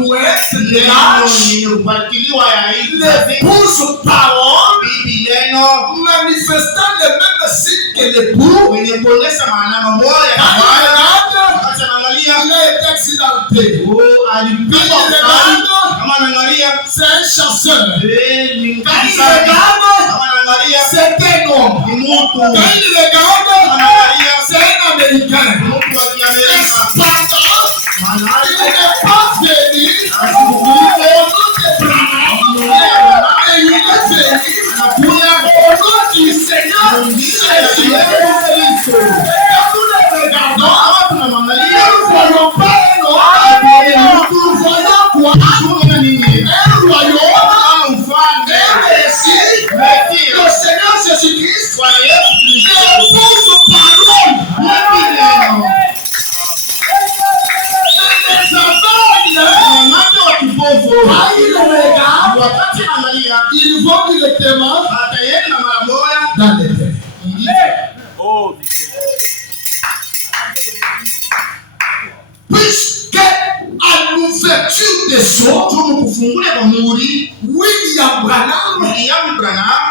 prouesse de l'âge, l'épouse parole, manifestant les mêmes signes que l'époux, il est accidenté. C'est un chasseur. Quand il regarde, c'est un homme. Quand il regarde, c'est un Américain. Cependant, il n'est pas venu au nom de Branham, et il est venu au nom du Seigneur Jésus. Et quand nous le regardons, nous ne voyons pas un homme, nous voyons quoi? Un royaume, un Messie, le Seigneur Jésus-Christ, l'épouse parole. Ils vont directement dans les terres. Puisque à l'ouverture des sceaux, William Branham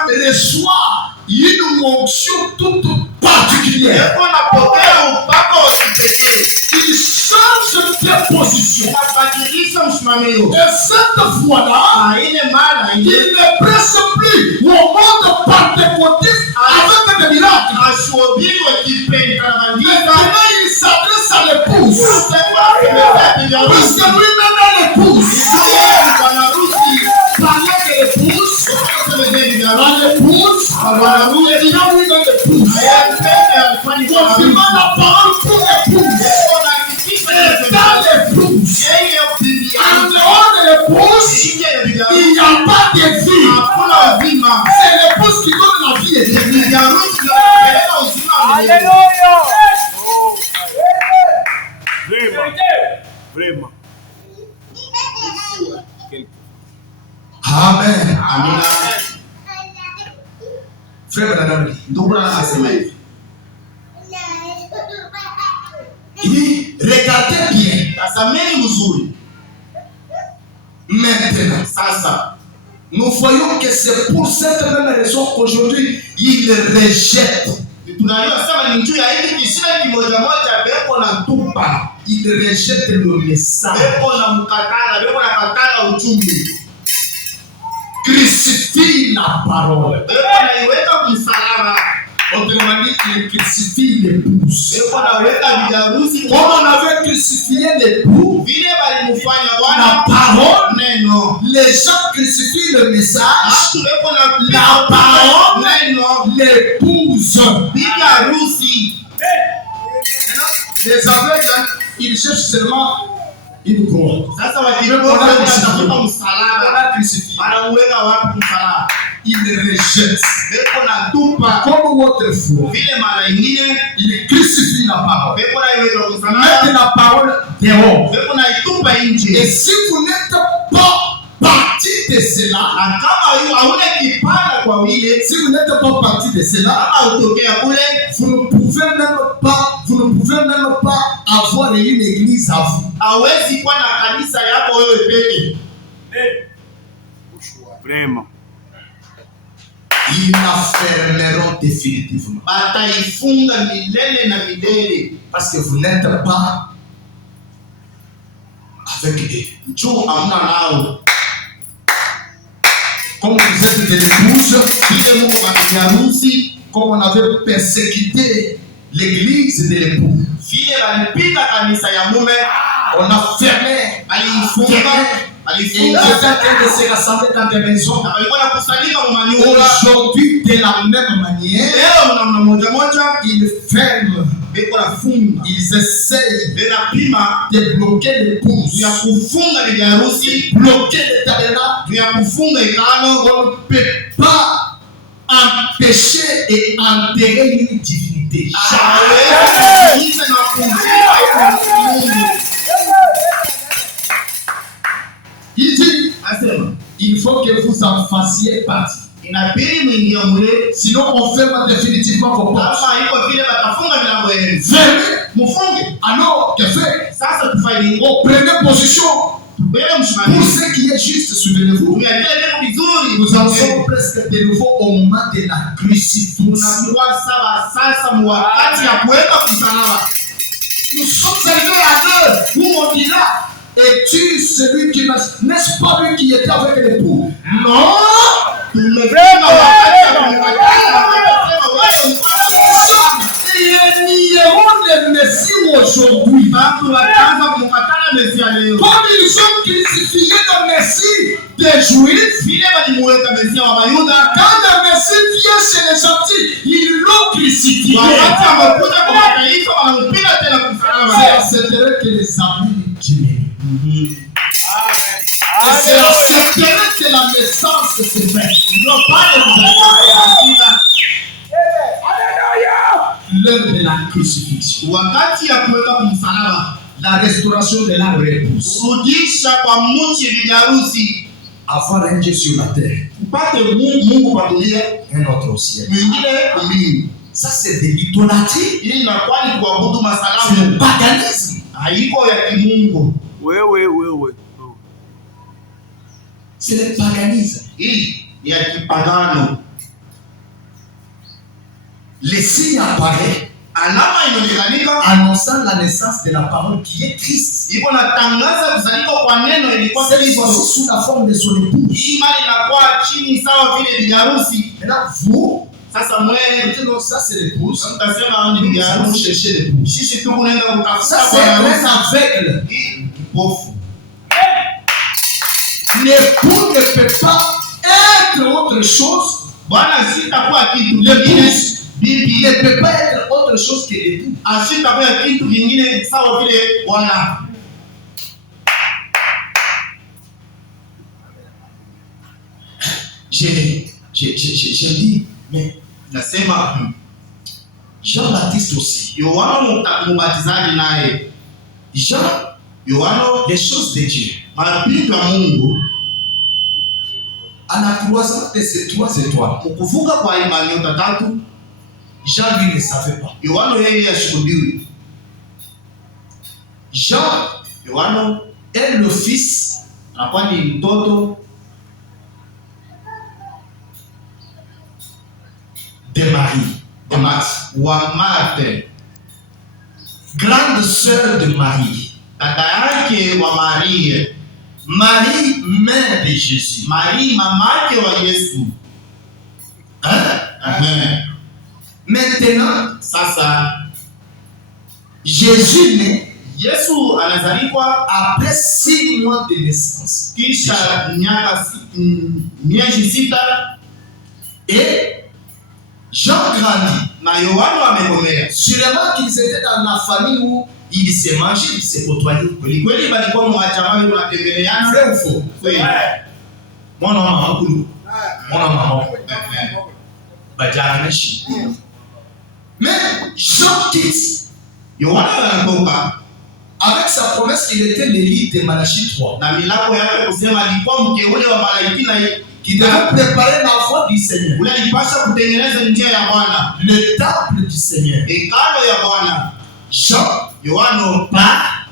reçoit une onction toute particulière. Il change de position. Et cette fois-là, il ne presse plus au monde pentecôtiste avec des miracles. Maintenant, il s'adresse à l'épouse. Parce que lui-même est l'épouse. Parlait de l'épouse. L'épouse. Confirmant la parole pour l'épouse. Dans l'épouse, en dehors de l'épouse, il n'y a pas de vie. C'est l'épouse qui donne la vie. Alléluia. Vraiment. Amen. Amen. Frère Branham, il dit, regardez bien. Maintenant, nous voyons que c'est pour cette même raison qu'aujourd'hui, il rejette. Il rejette le message. Crucifie la parole. Autrement dit, il crucifie l'épouse. Comme on avait crucifié l'époux, la parole, les gens crucifient le message, la parole, l'épouse. Les aveugles, ils cherchent seulement une croix. On a crucifié. Il rejette. Comme autrefois, il crucifie la parole. Mettez la parole dehors. Et si vous n'êtes pas parti de cela, si vous n'êtes pas parti de cela, vous ne pouvez même pas avoir une église à vous. Vraiment. Ils la fermeront définitivement. Parce que vous n'êtes pas avec eux. Comme vous êtes de l'épouse, comme on avait persécuté l'église de l'époux, on a fermé, ils étaient en train de se rassembler dans des maisons. Aujourd'hui, de la même manière, ils ferment, ils essayent de bloquer l'épouse, bloquer le tabernacle. On ne peut pas empêcher et enterrer une divinité. Il dit, il faut que vous en fassiez partie. Sinon, on ferme définitivement vos portes. Venez, alors, que fait? On prenait position Pour ce qui est juste, souvenez-vous, nous en sommes presque de nouveau au moment de la crucifixion. Nous sommes arrivés à l'heure où on dira, es-tu celui qui n'est-ce pas lui qui était avec l'époux? Non! Le Messie aujourd'hui. Comme ils ont crucifié le Messie des Juifs, quand le Messie vient chez les gentils, ils l'ont crucifié. C'est vrai que les amis du c'est la certitude que la naissance se fait. L'heure de la crucifixion. La restauration de la réponse. Avoir un Dieu sur la terre. Un autre au ciel. Ça c'est de l'idolâtrie. C'est le paganisme. Oui. C'est le paganisme. Les signes apparaissent annonçant la naissance de la parole qui est Christ. Cette fois-ci sous la forme de son épouse. Maintenant vous, ça c'est l'épouse. Nous allons chercher l'épouse. Ça c'est un aveugle. L'époux ne peut pas être autre chose. L'épouse il ne peut pas être autre chose que l'époux. J'ai dit, mais Jean-Baptiste aussi. Jean, les choses de Dieu. À la croisade de ces trois étoiles, Jean lui ne savait pas. Jean est le fils de Marie, grande sœur de Marie, Marie, mère de Jésus. Hein? Maintenant, Jésus naît après 6 mois de naissance. Et Jean grandit. Sûrement qu'ils étaient dans la famille où ils se mangeaient, ils se côtoyaient. Vrai ou faux? Mon nom, mais Jean quitte avec sa promesse qu'il était l'élite de Malachie 3 qui devait préparer la voie du Seigneur, le temple du Seigneur. Jean part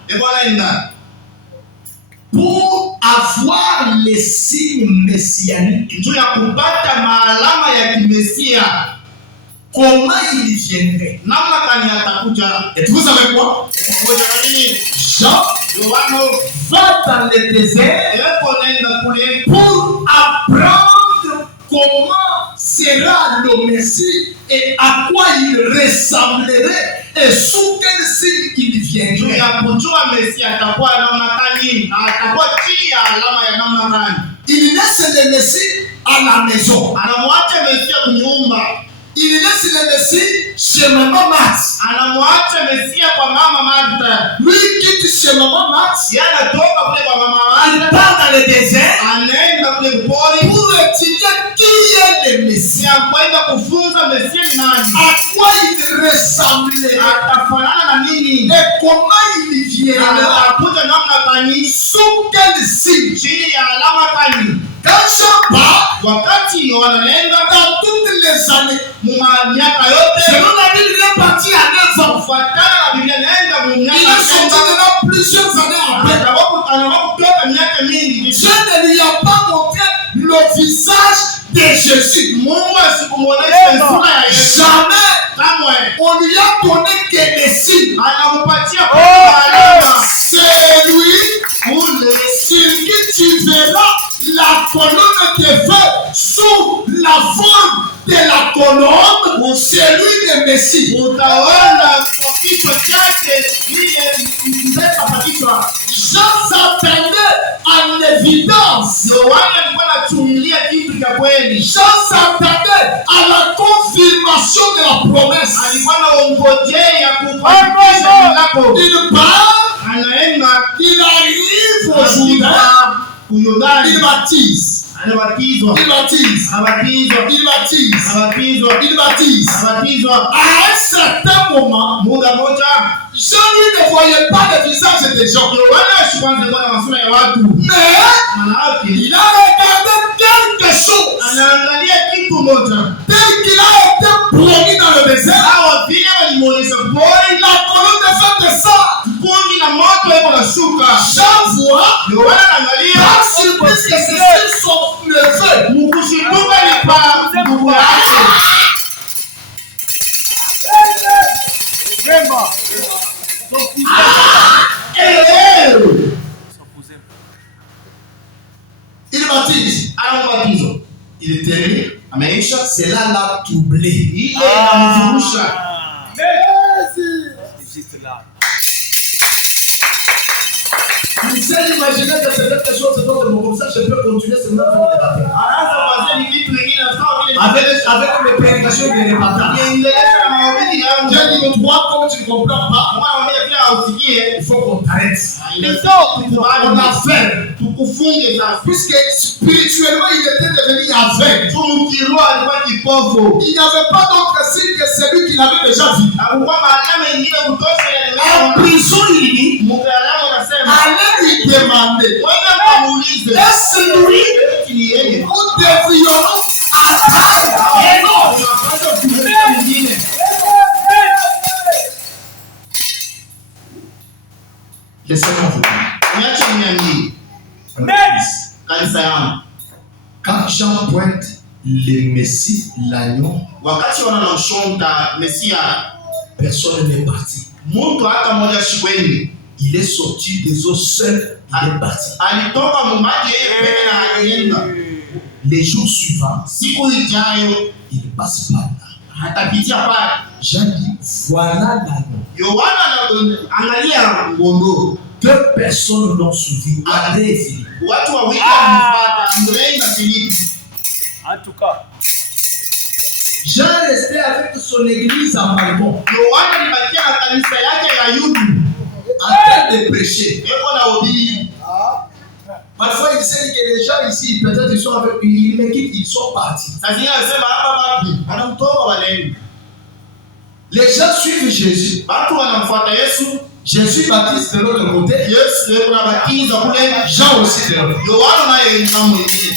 pour avoir les signes messianiques. Comment il viendrait? Et vous savez quoi? Jean va dans le désert pour apprendre comment sera le Messie et à quoi il ressemblerait et sous quel signe il viendrait. Il laisse le Messie à la maison. Il laisse le Messie chez maman Max. Lui quitte chez maman Max. Il part dans le désert pour étudier qui est le Messie. kwenda kufunza Mesia ni nani, à quoi il ressemblait, atafanana na nini, et comment il viendra, atakuja namna gani, sous quel signe. chini ya alama gani. Quand Jean part, Wakati wanaenda dans toutes les années, miaka yote, selon la Bible, il est parti à 9 ans. kufuatana na Biblia, naenda Il miaka est sorti maintenant plusieurs années après. anakutoka miaka mingi. Dieu ne lui a pas montré le visage de Jésus. Mungu asikumuonesha sura ya Yesu. Jamais. Kamwe. On lui a donné que des signes. Anakupatia alama. C'est lui, sur qui tu verras la colonne de feu sous la forme de la colonne, c'est lui le Messie. Utaona kwa kichwa chake ile ikibeba kwa kichwa. Jean s'attendait à l'évidence. Yohana alikuwa anachungulia kitu cha kweli. Jean s'attendait à la confirmation de la promesse. Alikuwa anaongojea kupata lako. Il part, Anaenda, il arrive au Jourdain, il baptise. Anabatizwa. Il baptise. Abatizwa. Il baptise. Abatizwa. Il baptise. Abatizwa. À un certain moment, Muda moja, Jean lui ne voyait pas le visage des gens. Yohana ashikwanza kwa masura ya watu. Mais Manake il a regardé quelque chose anaangalia kitu moja. tel qu'il a été promis dans le désert. Hawa vile walimuonesha boy La colonne de feu descend. kundi la moto iko nashuka. Jean voit, Yohana anaangalia par surprise que c'est son neveu. mkushituka ni pa ndugu yake. Il baptise. Anabatizwa. Il est terminé. Ameisha. Cela l'a troublé. Ile inamfurusha. Il s'est imaginé que c'est quelque chose d'autre, mais comme ça je peux continuer seulement avec les baptêmes. Anaanza kuanzia ni kitu kingine sawa vile Avec mes prédications et mes baptêmes. niendelea na mahubiri yangu. Dieu dit que toi, comme tu ne comprends pas, Kama vile kila usikie, il faut qu'on t'arrête. on a fait. tukufunge sasa. Puisque spirituellement il était devenu aveugle. Tumkiroa alikuwa kipofu. Il n'y avait pas d'autre signe que celui qu'il avait déjà vu. Hakukuwa alama nyingine kutosha En prison, il dit, mtaalamu anasema allez lui demander, wewe kamuulize est-ce lui ni yeye ou devrions-nous attendre un autre? unapaswa kumweka mwingine. Laissez-moi vous dire. Niache niambie kanisa yangu, Quand Jean pointe le Messie, l'agneau, wakati wanamshonta Mesia, personne n'est parti. mtu hata mmoja shikweni. Il est sorti des eaux seul, il est parti. Alitoka mumaji yeye peke na alienda. Les jours suivants, Siku ijayo il passe par là. hatapitia pale. Jean dit, voilà l'agneau. Yohana angalia ngondoo. Deux personnes l'ont suivi, André et Philippe. Watu wawili walimfuata, Andrei na Filipi. En tout cas, Jean restait avec son église en Malbon, Yohana alibakia na kanisa yake ya Yudu, en train de prêcher. yuko na ubiri. Parfois, il sait que les gens ici, peut-être ils sont avec lui, mais ils sont partis. Sasa anasema hapa wapi? Anamtoa wanaenda. Les gens suivent Jésus. Watu wanamfuata Yesu. Jésus baptise de l'autre côté. Yesu yuko anabatiza kule. Jean aussi de l'autre. Yohana naye ni mama mwingine.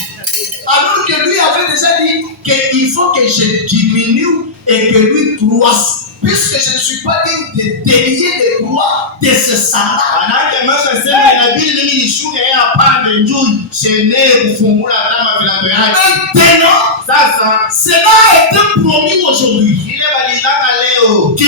Alors que lui avait déjà dit qu'il faut que je diminue et que lui croisse. Puisque je ne suis pas digne de délier les croix de ce sandal. Manake ameshasema inabidi mimi nishuke yeye apande juu chenye kufungula kama vilato yake. Maintenant, Sasa cela a été promis aujourd'hui. ile balilaka leo Que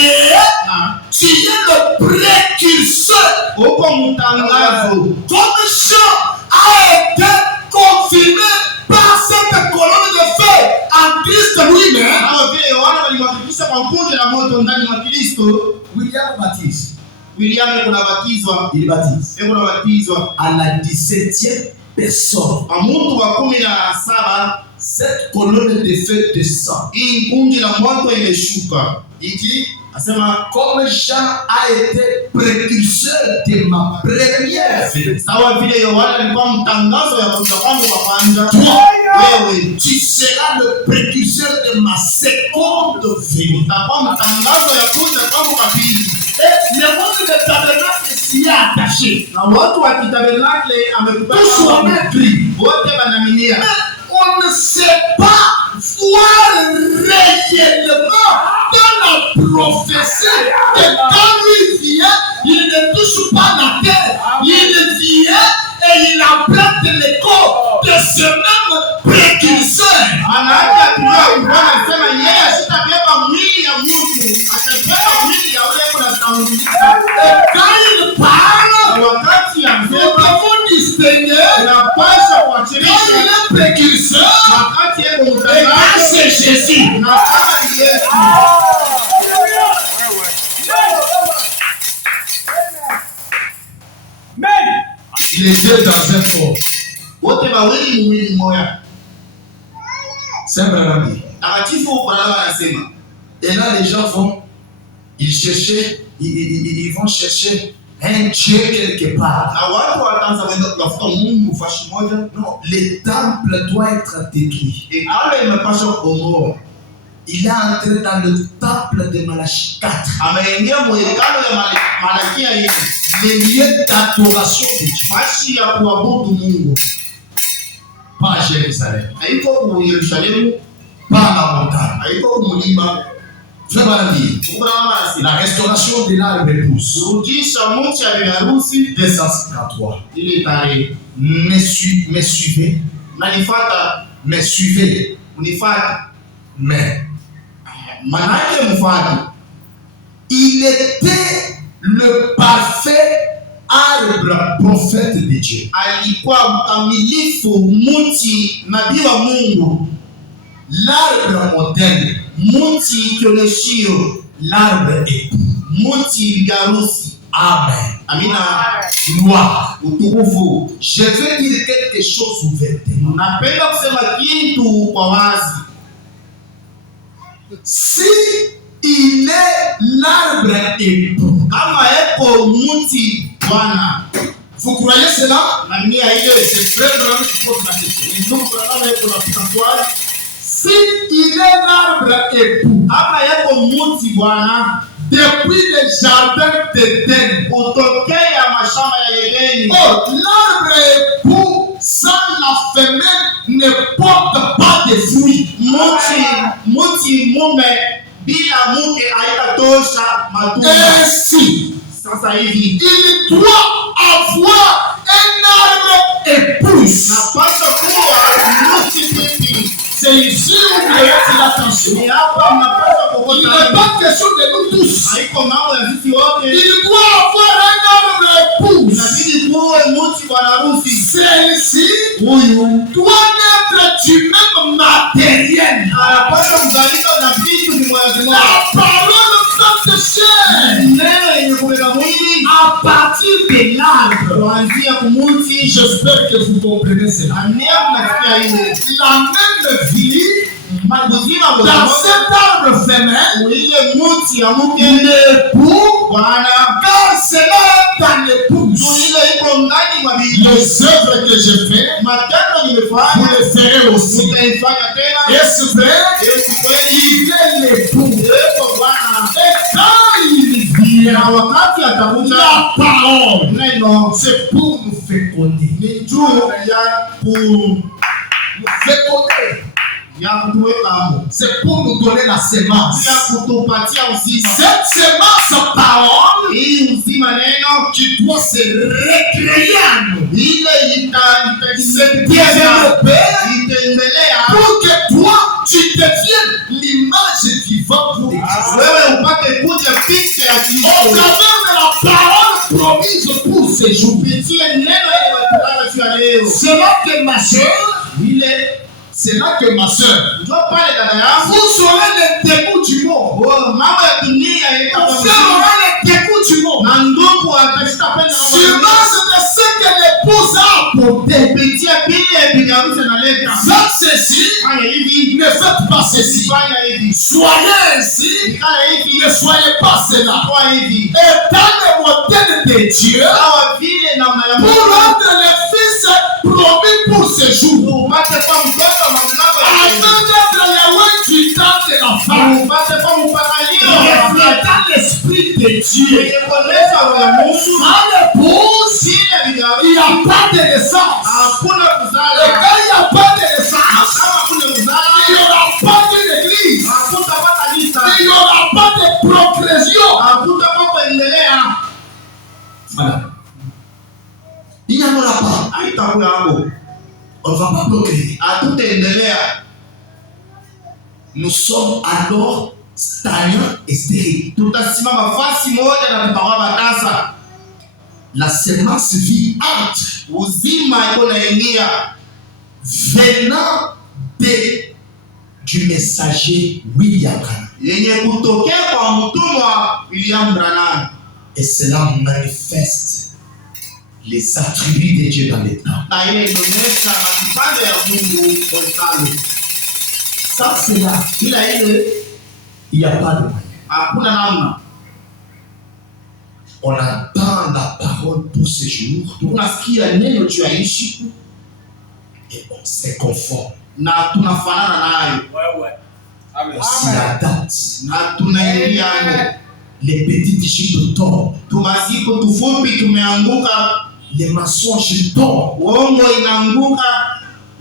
tu es le précurseur. huko mtangazo Comme Jean a été confirmé par cette colonne de feu en Christ lui-même. kama vile Yohana walimhakikisha kwa kundi la moto ndani ya Kristo. William baptise. William yuko nabatizwa, Il baptise. yuko nabatizwa À la 17e personne. kwa mtu wa 17. Cette colonne de feu descend. Hii kundi la moto imeshuka. Il dit, Asema comme Jean a été précurseur de ma première venue. sawa vile Yohana alikuwa mtangazo ya kuja kwangu kwa kwanza, wewe Tu seras le précurseur de ma seconde venue. utakuwa mtangazo ya kuja kwangu kwa pili. Et le monde de tabernacle s'y est attaché. Na watu wa kitabernakle amekupata Tous sont maîtris. wote banaminia. On ne sait pas voir réellement dans la prophétie que quand lui vient, il ne touche pas la terre. Il vient et il emprunte le corps de ce même précurseur. Anaanza kujua Bwana anasema yeye asitabeba mwili ya mtu, atabeba mwili ya yule anayetangulia. Et quand il parle, Wakati ya nous mzee devons distinguer unapaswa quand kuachilisha il est précurseur wakati yeye et quand mtangazo c'est Jésus. na kama ni Yesu. Il était dans un corps. Wote wawili mwili mmoja. C'est un Branham. Takatifu Bwana anasema Et là, les gens vont, ils vont chercher un Dieu quelque part. na watu wataanza kwenda kutafuta Mungu fashi moja. Non, le temple doit être détruit. Hekalu imepaswa kubomoa. Il est entré dans le temple de Malachie 4, Ameingia mu hekalu ya Malakia hii, le lieu d'adoration de Dieu. fashi ya kuabudu Mungu. Pas à Jérusalem, Haiko ku Yerusalemu, pas à la montagne. haiko ku mlima. Frère Branham, Bwana anasema la restauration de l'arbre épouse, kurudisha mti ya biharusi 253. ile tarehe. Me suivez, Nanifuata, me unifuata. mais Manake mfuata. il était le parfait arbre prophète de Dieu. Alikuwa mkamilifu mti nabii wa Mungu. L'arbre modèle, Mti kioleshio, l'arbre époux. mti biharusi. Amen. Amina. Gloire. Utukufu. Je vais dire quelque chose ouvertement. Napenda kusema kitu kwa wazi. Si il est l'arbre époux, Kama eko mti Bwana, vous croyez cela? na nia ile C'est très grand qu'il faut la question. ndugu kama eko na pitatoa. Si il est l'arbre époux, Kama eko mti Bwana, depuis le jardin d'Éden, kutokea mashamba ya Edeni. oh, l'arbre époux sans la femelle ne porte pas de fruits. Mti mume bila mke haitatosha matunda. Ainsi, Sasa hivi il doit avoir un arbre épouse. napaswa kuwa mti pipi. C'est ici où vous devez faire attention. Ni hapa mnapaswa Il kuokota. n'est pas question de nous tous. Haiko mambo ya sisi wote. Il doit avoir un arbre épouse. Inabidi kuwe mti bwana harusi. Celle-ci Huyu doit être du même matériel. anapaswa kuzalika na vitu vimoja. La parole faite chair Neno yenye kubeba mwili à partir de l'arbre. kuanzia kumuti. J'espère que vous comprenez cela. Ania mnasikia ile. La même vie Mazima dans bwana. cet arbre femelle, Ile muti ya mke l'époux, Bwana. car c'est là dans l'épouse. Ile iko ndani mwa bibi. Les œuvres que je fais, Matendo vous nimefanya les ferez aussi. utaifanya tena. Est-ce vrai? Yesu kweli Il est l'époux. yuko Bwana. Et quand il vient, Na wakati atakuja la parole, neno c'est pour nous féconder. ni juu ya kutuweka hapo. C'est pour nous donner la semence. Ya kutupatia uzima. Cette semence parole Hii uzima neno qui doit se recréer en nous. ile Se développer itaendelea pour que toi, tu deviennes l'image vivante pour Christ. wewe upate kuja picha ya Au Kristo. travers de la parole promise pour ces jours. Kupitia neno ile watulala juu ya leo. C'est là que ma soeur, Ile c'est là que ma soeur, ndio pale dada yangu. vous serez les dégoûts du monde. Mambo ya dunia Vous serez les dégoûts du monde. na ndugu atashitapenda Sur base de ce que l'épouse a apporté. kupitia vile bibi harusi analeta. Faites ceci, Fanya hivi, ne faites pas ceci. fanya hivi, Soyez ainsi, ikala hivi, ne soyez pas cela. kwa hivi. Étant le modèle de Dieu, Sawa vile namna ya pour Mungu. rendre le Fils promis pour ce jour. Upate kwa mtoto mamlaka ya Afin d'être le roi du temps de la femme. upate kwa mpangilio wa wakati. Reflétant l'Esprit de Dieu. Yenye kuonesha wa Mungu. Sans l'épouse, Vile bibi harusi, il n'y a pas de naissance. hakuna Et kuzala. quand il n'y a pas de naissance, Kama hakuna kuzala, il n'y aura pas d'église. hakutakuwa kanisa. Il n'y aura pas de progression. Hakutakuwa kuendelea. Voilà. Il n'y en aura pas. Haitakuwa hapo. On ne va pas procréer. Hatutaendelea. Nous sommes alors stagnants et stériles. Tutasimama fasi moja na tutakuwa batasa. La semence vivante Uzima iko naingia venant du messager William Branham. yenye kutokea kwa mtumwa William Branham. Et cela manifeste les attributs de Dieu dans les temps. Na ile inaonyesha mapande ya Mungu kwa mfano. Ça, c'est là. Bila ile Il n'y a pas de moyen. hakuna namna. On entend la parole pour ce jour Tunasikia neno tuaishi et on se conforme. na tunafanana nayo Si la date, na tunaingia les petites chips tombent, tumaziko tufupi tumeanguka, les mensonges tombent. uongo inaanguka.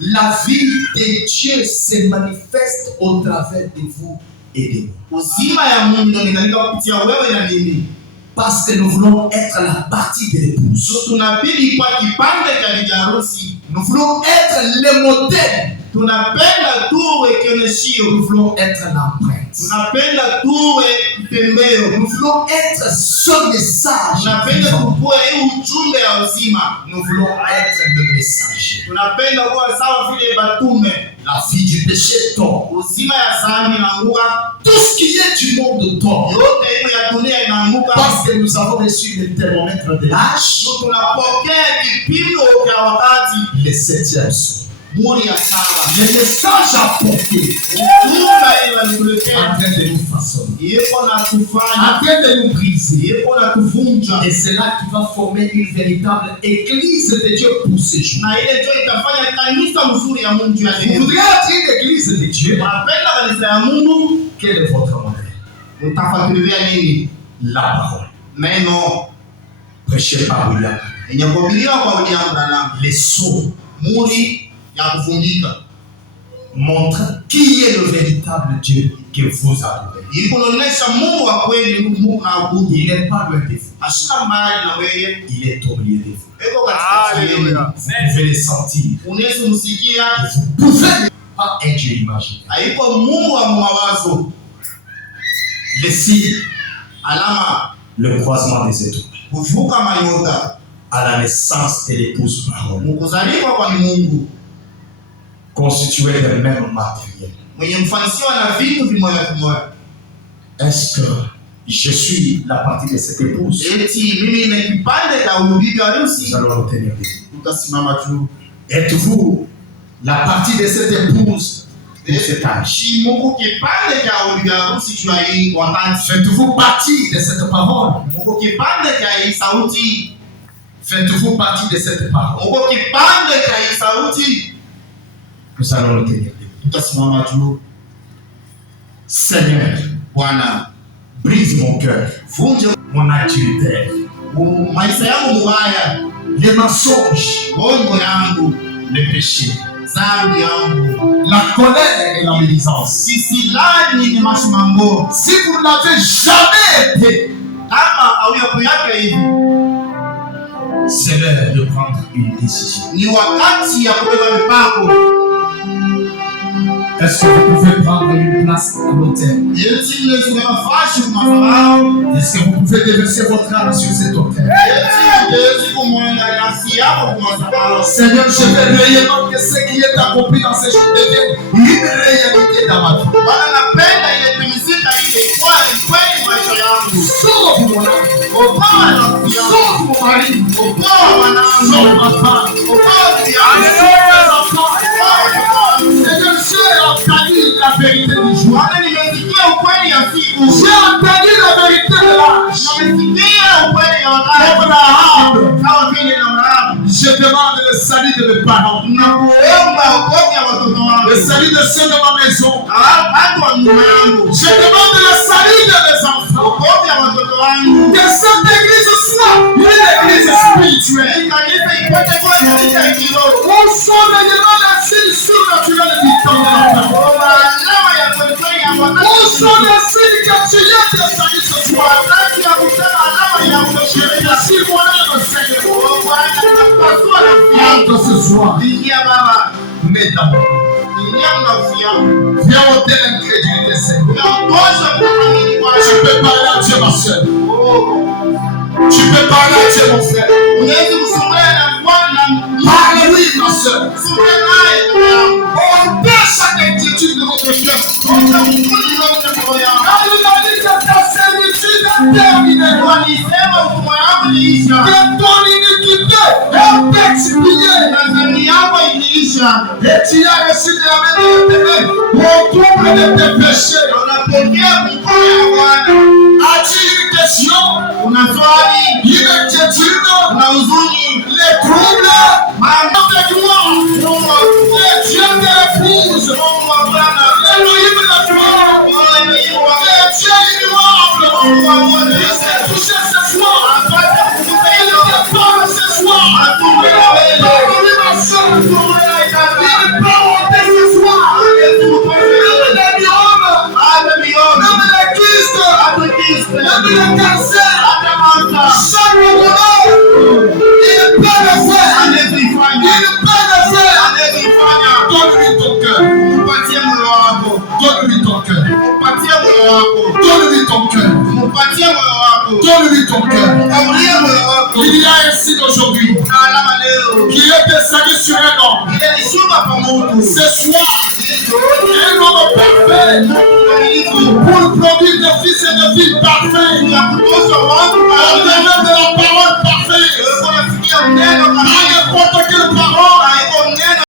La vie de Dieu se manifeste au travers de vous et de moi. Uzima ya Mungu inaonekana kupitia wewe na mimi. Parce que nous voulons être la partie de l'épouse. Tunabidi kwa kipande cha bibi harusi. Nous voulons être le modèle. Tunapenda tuwe kioneshio. Nous voulons être l'empreinte. Tunapenda tuwe kitembeo. Nous voulons être ce message. Tunapenda tukue hii ujumbe ya uzima. Nous voulons être le messager. Tunapenda kuwa sawa vile batume. La vie du péché tombe. Uzima ya zambi inaanguka. Tout ce qui est du monde tombe. Yote hiyo ya dunia inaanguka. Parce que nous avons reçu le thermomètre de l'âge. Tunapokea kipimo cha wakati. Le 7e son. Muri ya saba. Le message apporté Ujumbe ile walituletea. en train de nous façonner. Yeko na En kufanya. train de nous briser. Yeko na kuvunja. Et c'est là qui va former une véritable église de Dieu pour ces jours. Na ile ndio itafanya kanisa mzuri ya Mungu ya Vous leo. voudrez être une église de Dieu. Unapenda kanisa ya Mungu, Quel est votre modèle? utafuatilia nini? La parole. Neno Prêché par William. yenye kuhubiriwa kwa William Branham. Les sceaux Muri ya kufundika. montrent qui est le véritable Dieu que vous adorez. Ili kuonyesha Mungu wa kweli, Mungu na abudu. Il n'est pas loin de vous. Ashina mbali na wewe. Il est au milieu de vous. Eko katikati yenu. Vous pouvez le sentir. Unaweza kumsikia. Vous pouvez pas un Dieu imaginaire. Haiko Mungu wa mawazo. Le signe, Alama le croisement des étoiles. kuvuka mayota. À la naissance de l'épouse parole. Mkuzaliwa kwa Mungu. Constitué de même matériel. Mwenye mfanisiwa na vitu vimoja vimoja. Est-ce que je suis la partie de cette épouse? Eti mimi ni kipande cha huyu bibi Nous harusi. allons retenir des. Utasimama juu. Êtes-vous la partie de cette épouse de cet âge? Mungu kipande cha huyu bibi harusi juu ya hii wakati. Faites-vous partie de cette parole? Mungu kipande cha hii sauti. Faites-vous partie de cette parole? Mungu kipande cha hii sauti. Nous allons retenir des. Utasimama juu. Seigneur, Bwana, brise mon cœur, vunje mon adultère, maisha yangu mubaya, les mensonges, bongo yangu, les péchés, dhambi yangu, la colère et la médisance. sisilani ni mashimambo. Si vous ne l'avez jamais été, Kama auyapo yake hivi, c'est l'heure de prendre une décision. ni wakati ya kubeba mipako. Est-ce que vous pouvez prendre une place à l'autel? Eti mnaweza kubeba fashi kwa madhabahu. Est-ce que vous pouvez déverser votre âme sur cet autel? Eti mnaweza kumwanga nafsi yako kwa madhabahu. Seigneur, je veux réellement que ce qui est accompli dans ces jours devienne une réalité dans ma vie. Bwana, napenda ile timizika ile ikuwa ni kweli maisha yangu. yangu. Sauve mon âme. Okoa nafsi yangu. Sauve mon mari. Okoa wanangu. Sauve ma femme. Okoa bibi yangu. Seigneur, j'ai entendu la vérité du jour. Nimesikia ukweli ya siku. J'ai entendu la vérité de l'âge. Nimesikia ukweli ya wakati. Abraham. Kama vile Abraham. Je demande le salut de mes parents. Nakuomba ukombozi wa watoto wangu. Le salut de ceux de ma maison. Watu wa nyumba yangu. Je demande le salut de mes enfants. Ukombozi wa watoto wangu. Que cette église soit une église spirituelle. Kanisa ipate kuwa kanisa ya kiroho. Où sont les éléments de signes surnaturels du temps de la femme. Où sont les signes que tu y as de salut ce soir. Merci mon âme Seigneur. Entre ce soir. Mets d'abord. Viens ôter l'incrédulité Seigneur. Tu peux parler à Dieu ma soeur. Tu peux parler à Dieu mon frère. Parle oui ma soeur. Ôtez chaque inquiétude de votre cœur. Ta servitude est terminée. Que ton iniquité est expiée. Et tu as reçu de la main de l'Éternel au double de tes péchés. As-tu une question? Une inquiétude? Les troubles? Les dieux de l'épouse? L'élohim de gloire? Les dieux innombrables? Il s'est touché ce soir. Il te parle ce soir. Parle-lui ma soeur. Il parle ce soir. Même les myomes. Même les kystes. Même les cancers. Chaque moment, il peut le faire. Il peut le faire. Donne-lui ton cœur. Donne-lui ton cœur. Donne-lui ton cœur. Donne-lui ton cœur. Il y a ainsi d'aujourd'hui qui est descendu sur un homme. Ce soir, un homme parfait pour produire des fils et des filles parfaits.